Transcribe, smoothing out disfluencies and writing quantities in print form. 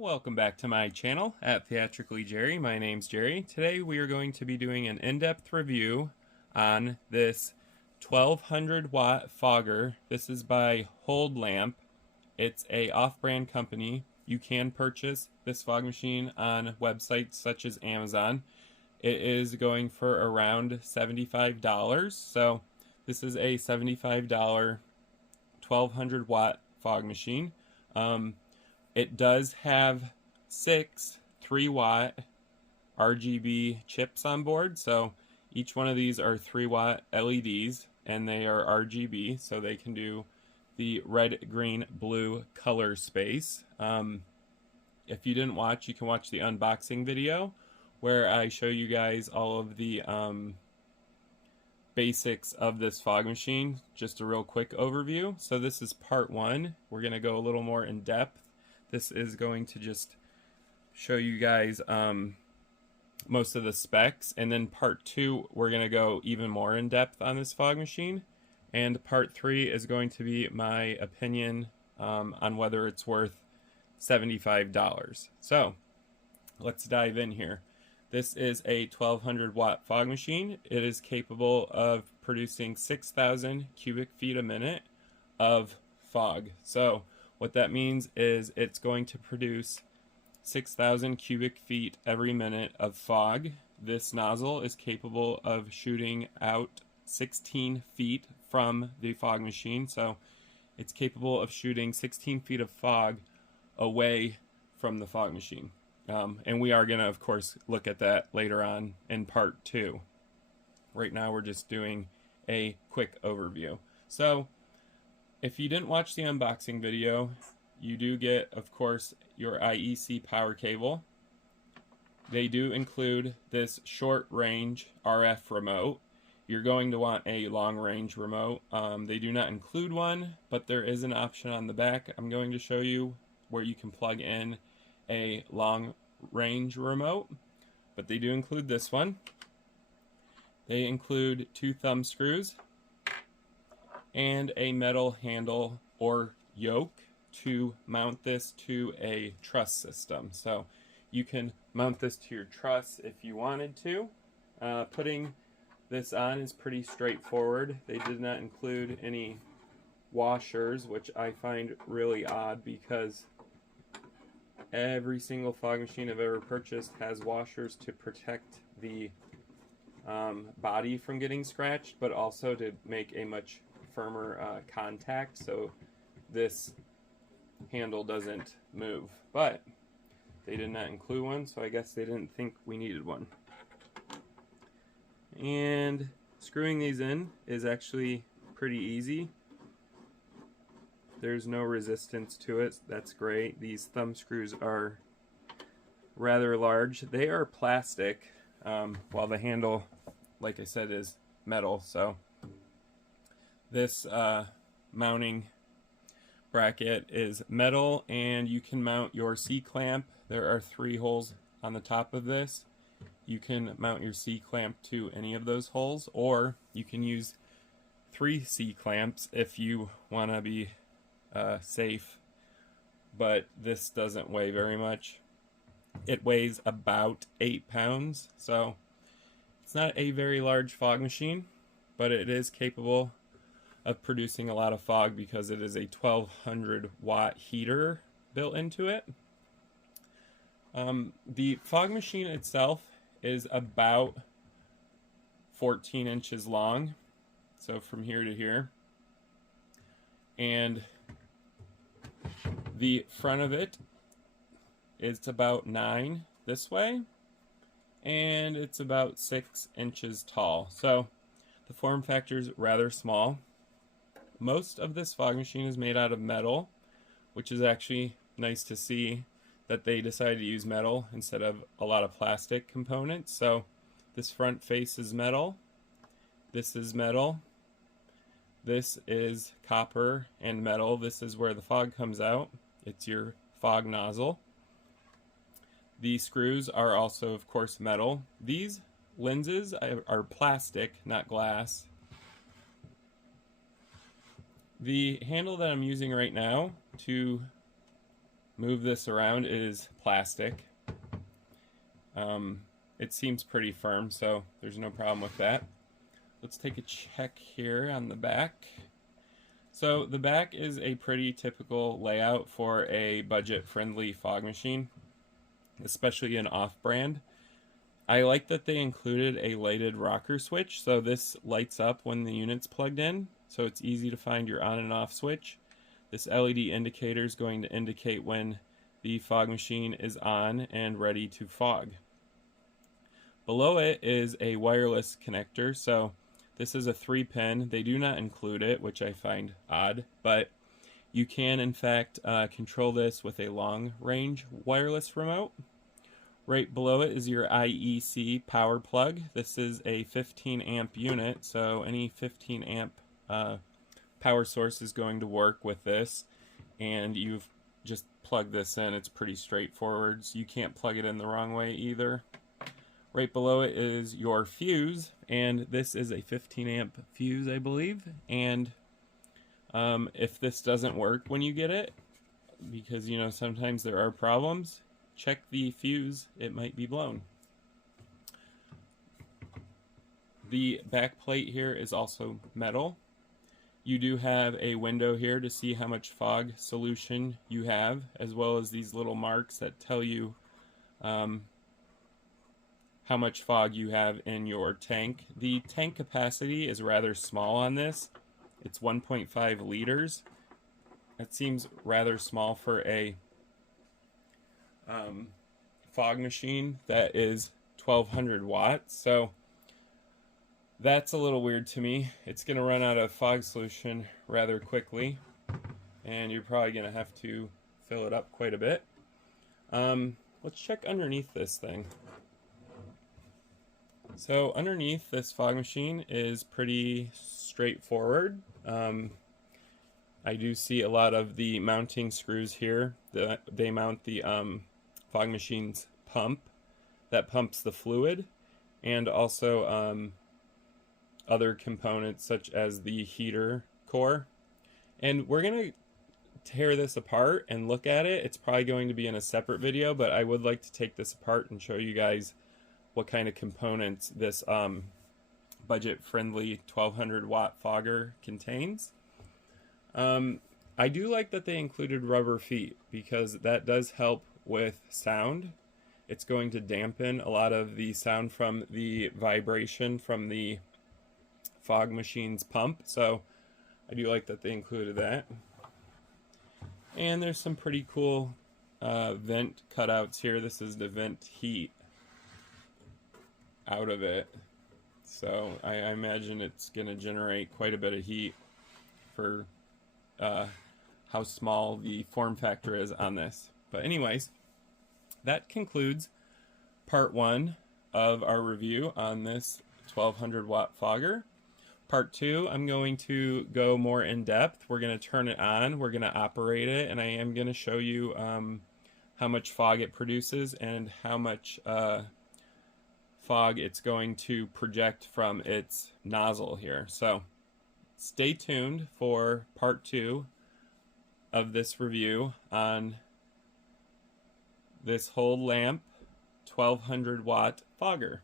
Welcome back to my channel at Theatrically Jerry. My name's Jerry. Today we are going to be doing an in-depth review on this 1200 watt fogger. This is by HoldLamp. It's a off-brand company. You can purchase this fog machine on websites such as Amazon. It is going for around $75. So this is a $75 1200 watt fog machine. It does have 6 3-watt RGB chips on board, so each one of these are 3-watt LEDs, and they are RGB, so they can do the red, green, blue color space. If you didn't watch, you can watch the unboxing video where I show you guys all of the basics of this fog machine. Just a real quick overview. So this is part 1. We're going to go a little more in depth. This is going to just show you guys most of the specs, and then part 2 we're going to go even more in depth on this fog machine, and part 3 is going to be my opinion on whether it's worth $75. So let's dive in here. This is a 1200 watt fog machine. It is capable of producing 6,000 cubic feet a minute of fog. So what that means is it's going to produce 6,000 cubic feet every minute of fog. This nozzle is capable of shooting out 16 feet from the fog machine. So it's capable of shooting 16 feet of fog away from the fog machine. And we are going to, of course, look at that later on in part 2. Right now we're just doing a quick overview. So if you didn't watch the unboxing video, you do get, of course, your IEC power cable. They do include this short range RF remote. You're going to want a long range remote. They do not include one, but there is an option on the back I'm going to show you where you can plug in a long range remote, but they do include this one. They include 2 thumb screws and a metal handle or yoke to mount this to a truss system. So you can mount this to your truss if you wanted to. Putting this on is pretty straightforward. They did not include any washers, which I find really odd because every single fog machine I've ever purchased has washers to protect the body from getting scratched, but also to make a much firmer contact so this handle doesn't move. But they did not include one, so I guess they didn't think we needed one. And screwing these in is actually pretty easy. There's no resistance to it. That's great. These thumb screws are rather large. They are plastic, while the handle, like I said, is metal. So this mounting bracket is metal, and you can mount your C-clamp. There are 3 holes on the top of this. You can mount your C-clamp to any of those holes, or you can use 3 C-clamps if you want to be safe, but this doesn't weigh very much. It weighs about 8 pounds, so it's not a very large fog machine, but it is capable of producing a lot of fog because it is a 1200 watt heater built into it. The fog machine itself is about 14 inches long, so from here to here, and the front of it is about 9 this way, and it's about 6 inches tall. So the form factor is rather small. Most of this fog machine is made out of metal, which is actually nice to see that they decided to use metal instead of a lot of plastic components. So this front face is metal, this is metal, this is copper and metal. This is where the fog comes out. It's your fog nozzle. The screws are also, of course, metal. These lenses are plastic, not glass. The handle that I'm using right now to move this around, it is plastic. It seems pretty firm, so there's no problem with that. Let's take a check here on the back. So the back is a pretty typical layout for a budget-friendly fog machine, especially an off-brand. I like that they included a lighted rocker switch, so this lights up when the unit's plugged in, so it's easy to find your on and off switch. This LED indicator is going to indicate when the fog machine is on and ready to fog. Below it is a wireless connector, so this is a 3-pin. They do not include it, which I find odd, but you can in fact control this with a long-range wireless remote. Right below it is your IEC power plug. This is a 15 amp unit, so any 15 amp power source is going to work with this, and you've just plugged this in. It's pretty straightforward, so you can't plug it in the wrong way either. Right below it is your fuse, and this is a 15 amp fuse, I believe, and if this doesn't work when you get it, because you know sometimes there are problems, check the fuse, it might be blown. The back plate here is also metal. You do have a window here to see how much fog solution you have, as well as these little marks that tell you how much fog you have in your tank. The tank capacity is rather small on this. It's 1.5 liters. That seems rather small for a fog machine that is 1200 watts. So that's a little weird to me. It's going to run out of fog solution rather quickly, and you're probably going to have to fill it up quite a bit. Let's check underneath this thing. So underneath this fog machine is pretty straightforward. I do see a lot of the mounting screws here. They mount the fog machine's pump that pumps the fluid, and also other components such as the heater core. And we're going to tear this apart and look at it. It's probably going to be in a separate video, but I would like to take this apart and show you guys what kind of components this budget-friendly 1200 watt fogger contains. I do like that they included rubber feet, because that does help with sound. It's going to dampen a lot of the sound from the vibration from the fog machine's pump, so I do like that they included that. And there's some pretty cool vent cutouts here. This is to vent heat out of it, so I imagine it's going to generate quite a bit of heat for how small the form factor is on this. But anyways, that concludes part 1 of our review on this 1200 watt fogger. Part 2, I'm going to go more in depth. We're going to turn it on, we're going to operate it, and I am going to show you how much fog it produces and how much fog it's going to project from its nozzle here. So stay tuned for part 2 of this review on this HoldLamp 1200 watt fogger.